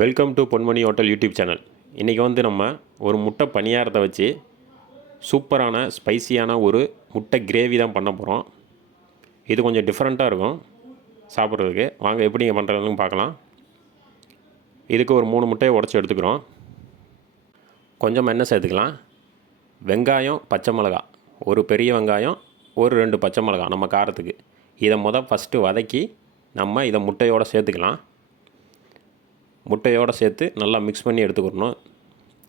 Welcome to Ponmani hotel YouTube channel. இன்றைக்கி வந்து நம்ம ஒரு முட்டை பணியாரத்தை வச்சு சூப்பரான ஸ்பைசியான ஒரு முட்டை கிரேவி தான் பண்ண போகிறோம். இது கொஞ்சம் டிஃப்ரெண்ட்டாக இருக்கும் சாப்பிட்றதுக்கு. வாங்க எப்படி பண்ணுறதுன்னு பார்க்கலாம். இதுக்கு ஒரு 3 முட்டையை உடச்சி எடுத்துக்கிறோம். கொஞ்சம் எண்ணெய் சேர்த்துக்கலாம். வெங்காயம், பச்சை மிளகா, ஒரு பெரிய வெங்காயம், ஒரு 2 பச்சை மிளகா நம்ம காரத்துக்கு. இதை ஃபஸ்ட்டு வதக்கி நம்ம இதை முட்டையோடு சேர்த்துக்கலாம். முட்டையோடு சேர்த்து நல்லா மிக்ஸ் பண்ணி எடுத்துக்கணும்.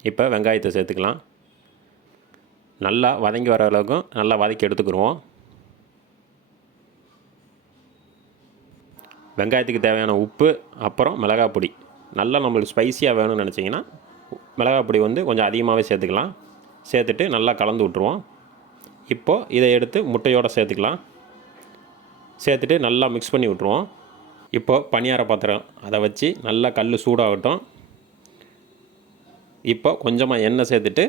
இப்போ வெங்காயத்தை சேர்த்துக்கலாம். நல்லா வதங்கி வர அளவுக்கும் நல்லா வதக்கி எடுத்துக்கிடுவோம். வெங்காயத்துக்கு தேவையான உப்பு, அப்புறம் மிளகாய் பொடி. நல்லா நம்மளுக்கு ஸ்பைஸியாக வேணும்னு நினச்சிங்கன்னா மிளகாய் பொடி வந்து கொஞ்சம் அதிகமாகவே சேர்த்துக்கலாம். சேர்த்துட்டு நல்லா கலந்து விட்ருவோம். இப்போது இதை எடுத்து முட்டையோடு சேர்த்துக்கலாம். சேர்த்துட்டு நல்லா மிக்ஸ் பண்ணி விட்ருவோம். இப்போது பணியார பாத்திரம் அதை வச்சு நல்லா கல் சூடாகட்டும். இப்போ கொஞ்சமாக எண்ணெய் சேர்த்துட்டு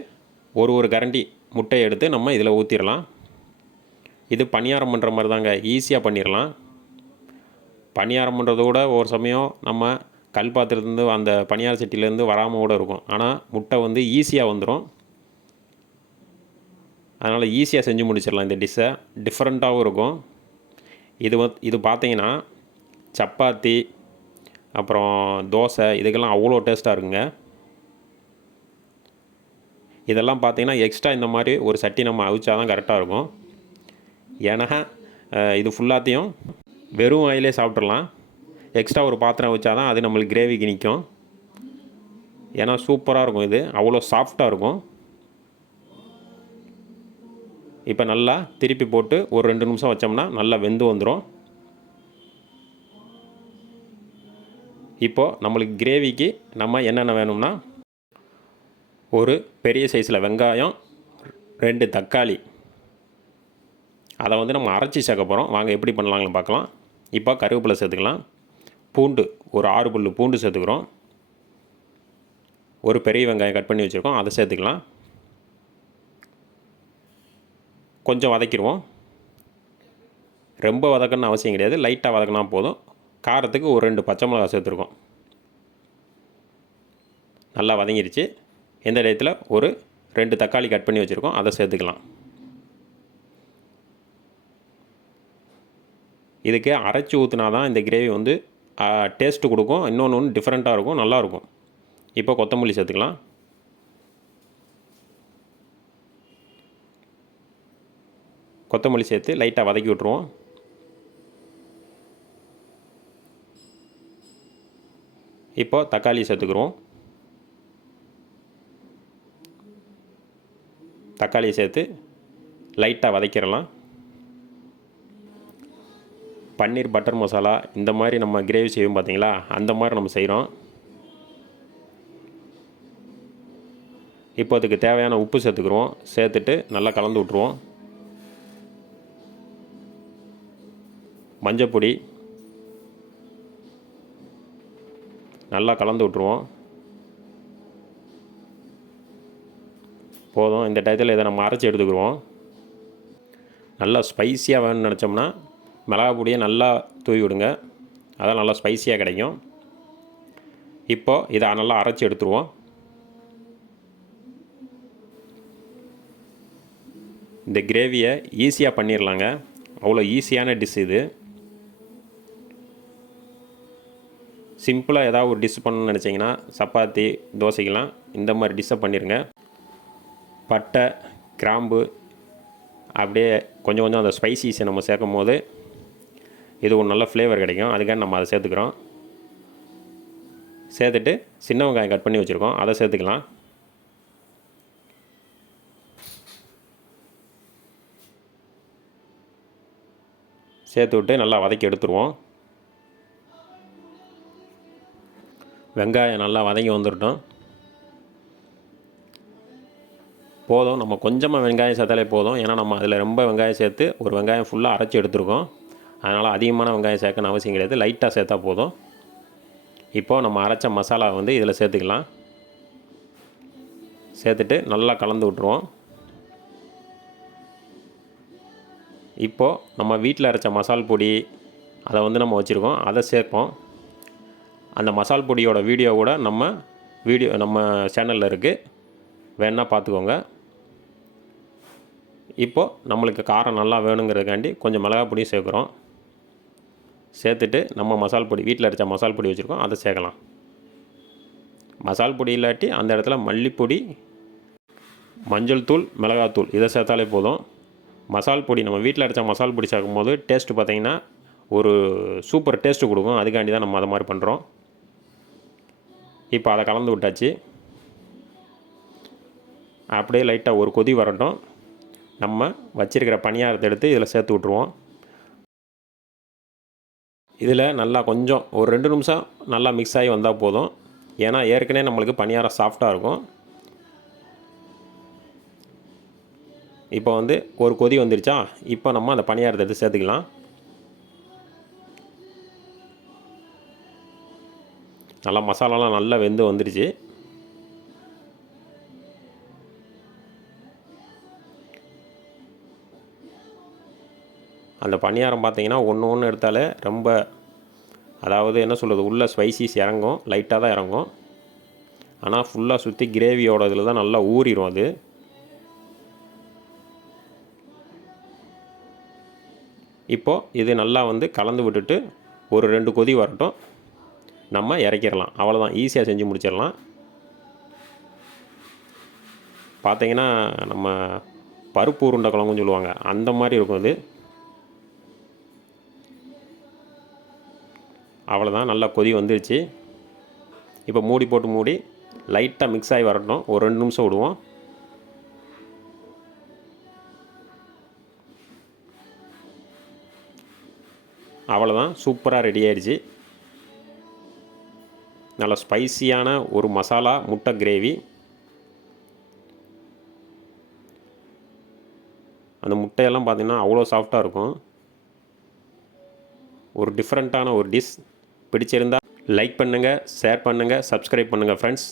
ஒரு கரண்டி முட்டையை எடுத்து நம்ம இதில் ஊற்றிடலாம். இது பணியாரம் பண்ணுற மாதிரி தாங்க, ஈஸியாக பண்ணிடலாம். பணியாரம் பண்ணுறத விட ஒரு சமயம் நம்ம கல் பாத்திரத்துலேருந்து அந்த பணியார சட்டியிலேருந்து வராமல் கூட இருக்கும். ஆனால் முட்டை வந்து ஈஸியாக வந்துடும். அதனால் ஈஸியாக செஞ்சு முடிச்சிடலாம். இந்த டிஷ்ஷை டிஃப்ரெண்ட்டாகவும் இருக்கும். இது பார்த்தீங்கன்னா சப்பாத்தி, அப்புறம் தோசை, இதுக்கெல்லாம் அவ்வளோ டேஸ்ட்டாக இருக்குங்க. இதெல்லாம் பார்த்தீங்கன்னா எக்ஸ்ட்ரா இந்த மாதிரி ஒரு சட்டி நம்ம அவிச்சா தான் கரெக்டாக இருக்கும். ஏன்னா இது ஃபுல்லாத்தையும் வெறும் வாயிலே சாப்பிட்றலாம். எக்ஸ்ட்ரா ஒரு பாத்திரம் வச்சா தான் அது நம்மளுக்கு கிரேவிக்கு நிற்கும். ஏன்னா சூப்பராக இருக்கும். இது அவ்வளோ சாஃப்டாக இருக்கும். இப்போ நல்லா திருப்பி போட்டு ஒரு 2 நிமிஷம் வச்சோம்னா நல்லா வெந்து வந்துடும். இப்போது நம்மளுக்கு கிரேவிக்கு நம்ம என்னென்ன வேணும்னா, ஒரு பெரிய சைஸில் வெங்காயம், 2 தக்காளி, அதை வந்து நம்ம அரைச்சி சேர்க்க போகிறோம். வாங்க எப்படி பண்ணலாங்கன்னு பார்க்கலாம். இப்போ கருவேப்பிலை சேர்த்துக்கலாம். பூண்டு ஒரு 6 பல்லு பூண்டு சேர்த்துக்கிறோம். ஒரு பெரிய வெங்காயம் கட் பண்ணி வச்சுருக்கோம், அதை சேர்த்துக்கலாம். கொஞ்சம் வதக்கிடுவோம். ரொம்ப வதக்கணும்னு அவசியம் கிடையாது, லைட்டாக வதக்கினா போதும். காரத்துக்கு ஒரு 2 பச்சை மிளகா சேர்த்துருக்கோம். நல்லா வதங்கிருச்சு. இந்த டயத்தில் ஒரு 2 தக்காளி கட் பண்ணி வச்சுருக்கோம், அதை சேர்த்துக்கலாம். இதுக்கு அரைச்சி ஊற்றினா தான் இந்த கிரேவி வந்து டேஸ்ட்டு கொடுக்கும். இன்னொன்று டிஃப்ரெண்ட்டாக இருக்கும், நல்லாயிருக்கும். இப்போ கொத்தமல்லி சேர்த்துக்கலாம். கொத்தமல்லி சேர்த்து லைட்டாக வதக்கி விட்ருவோம். இப்போ தக்காளி சேர்த்துக்கிறோம். தக்காளியை சேர்த்து லைட்டாக வதக்கிடலாம். பன்னீர் பட்டர் மசாலா இந்த மாதிரி நம்ம கிரேவி செய்வோம் பார்த்தீங்களா, அந்த மாதிரி நம்ம செய்கிறோம். இப்போ அதுக்கு தேவையான உப்பு சேர்த்துக்கிறோம். சேர்த்துட்டு நல்லா கலந்து விட்ருவோம். மஞ்சப்பொடி நல்லா கலந்து விட்ருவோம். போதும். இந்த டயத்தில் இதை நம்ம அரைச்சி எடுத்துக்கிடுவோம். நல்லா ஸ்பைஸியாக வேணும்னு நினச்சோம்னா மிளகாய் பொடியை நல்லா தூவி விடுங்க, அதான் நல்லா ஸ்பைஸியாக கிடைக்கும். இப்போது இதை நல்லா அரைச்சி எடுத்துருவோம். இந்த கிரேவியை ஈஸியாக பண்ணிடலாங்க. அவ்வளோ ஈஸியான டிஷ் இது. சிம்பிளாக ஏதாவது ஒரு டிஷ் பண்ணணும்னு நினச்சிங்கன்னா சப்பாத்தி, தோசைக்கெல்லாம் இந்த மாதிரி டிஷ்ஷை பண்ணிடுங்க. பட்டை, கிராம்பு, அப்படியே கொஞ்சம் அந்த ஸ்பைசிஸை நம்ம சேர்க்கும் போது இது ஒரு நல்ல ஃப்ளேவர் கிடைக்கும். அதுக்காக நம்ம அதை சேர்த்துக்கிறோம். சேர்த்துட்டு சின்ன வெங்காயம் கட் பண்ணி வச்சுருக்கோம், அதை சேர்த்துக்கலாம். சேர்த்து விட்டு நல்லா வதக்கி எடுத்துருவோம். வெங்காயம் நல்லா வதங்கி வந்துட்டோம். போதும், நம்ம கொஞ்சமாக வெங்காயம் சேர்த்தாலே போதும். ஏன்னா நம்ம அதில் ரொம்ப வெங்காயம் சேர்த்து ஒரு வெங்காயம் ஃபுல்லாக அரைச்சி எடுத்துருக்கோம். அதனால் அதிகமான வெங்காயம் சேர்க்கணும் அவசியம் கிடையாது, லைட்டாக சேர்த்தா போதும். இப்போது நம்ம அரைச்ச மசாலா வந்து இதில் சேர்த்துக்கலாம். சேர்த்துட்டு நல்லா கலந்து விட்ருவோம். இப்போது நம்ம வீட்டில் அரைச்ச மசால் பொடி அதை வந்து நம்ம வச்சுருக்கோம், அதை சேர்ப்போம். அந்த மசால் பொடியோட வீடியோவோட நம்ம சேனலில் இருக்குது, வேணால் பார்த்துக்கோங்க. இப்போது நம்மளுக்கு காரம் நல்லா வேணுங்கிறதுக்காண்டி கொஞ்சம் மிளகாய் பொடியும் சேர்க்குறோம். சேர்த்துட்டு நம்ம மசால் பொடி வீட்டில் அரைச்ச மசால் பொடி வச்சுருக்கோம், அதை சேர்க்கலாம். மசால் பொடி இல்லாட்டி அந்த இடத்துல மல்லிப்பொடி, மஞ்சள் தூள், மிளகாத்தூள் இதை சேர்த்தாலே போதும். மசால் பொடி நம்ம வீட்டில் அரைச்ச மசால் பொடி சேர்க்கும்போது டேஸ்ட்டு பார்த்திங்கன்னா ஒரு சூப்பர் டேஸ்ட்டு கொடுக்கும். அதுக்காண்டி தான் நம்ம அதை மாதிரி பண்ணுறோம். இப்போ அதை கலந்து விட்டாச்சு. அப்படியே லைட்டாக ஒரு கொதி வரட்டும். நம்ம வச்சிருக்கிற பணியாரத்தை எடுத்து இதில் சேர்த்து விட்ருவோம். இதில் நல்லா கொஞ்சம் ஒரு 2 நிமிஷம் நல்லா மிக்ஸ் ஆகி வந்தால் போதும். ஏன்னா ஏற்கனவே நம்மளுக்கு பணியாரம் சாஃப்டாக இருக்கும். இப்போ வந்து ஒரு கொதி வந்துருச்சா, இப்போ நம்ம அந்த பணியாரத்தை எடுத்து சேர்த்துக்கலாம். நல்லா மசாலாலாம் நல்லா வெந்து வந்துருச்சு. அந்த பணியாரம் பார்த்திங்கன்னா ஒன்று எடுத்தாலே ரொம்ப, அதாவது என்ன சொல்கிறது, உள்ளே ஸ்பைசிஸ் இறங்கும், லைட்டாக தான் இறங்கும். ஆனால் ஃபுல்லாக சுற்றி கிரேவியோட இதில் தான் நல்லா ஊறிடும் அது. இப்போது இது நல்லா வந்து கலந்து விட்டுட்டு ஒரு 2 கொதி வரட்டும், நம்ம இறக்கிடலாம். அவ்வளோதான், ஈஸியாக செஞ்சு முடிச்சிடலாம். பார்த்திங்கன்னா நம்ம பருப்பு உருண்டை குழம்புன்னு சொல்லுவாங்க, அந்த மாதிரி இருக்கும் அது. அவ்வளோதான், நல்லா கொதி வந்துருச்சு. இப்போ மூடி போட்டு லைட்டாக மிக்ஸ் ஆகி வரட்டும், ஒரு 2 நிமிஷம் விடுவோம். அவ்வளோதான், சூப்பராக ரெடி ஆயிடுச்சு. நல்ல ஸ்பைசியான ஒரு மசாலா முட்டை கிரேவி. அந்த முட்டையெல்லாம் பார்த்திங்கன்னா அவ்வளோ சாஃப்டாக இருக்கும். ஒரு டிஃப்ரெண்ட்டான ஒரு டிஷ். பிடிச்சிருந்தால் லைக் பண்ணுங்கள், ஷேர் பண்ணுங்கள், சப்ஸ்கிரைப் பண்ணுங்கள் ஃப்ரெண்ட்ஸ்.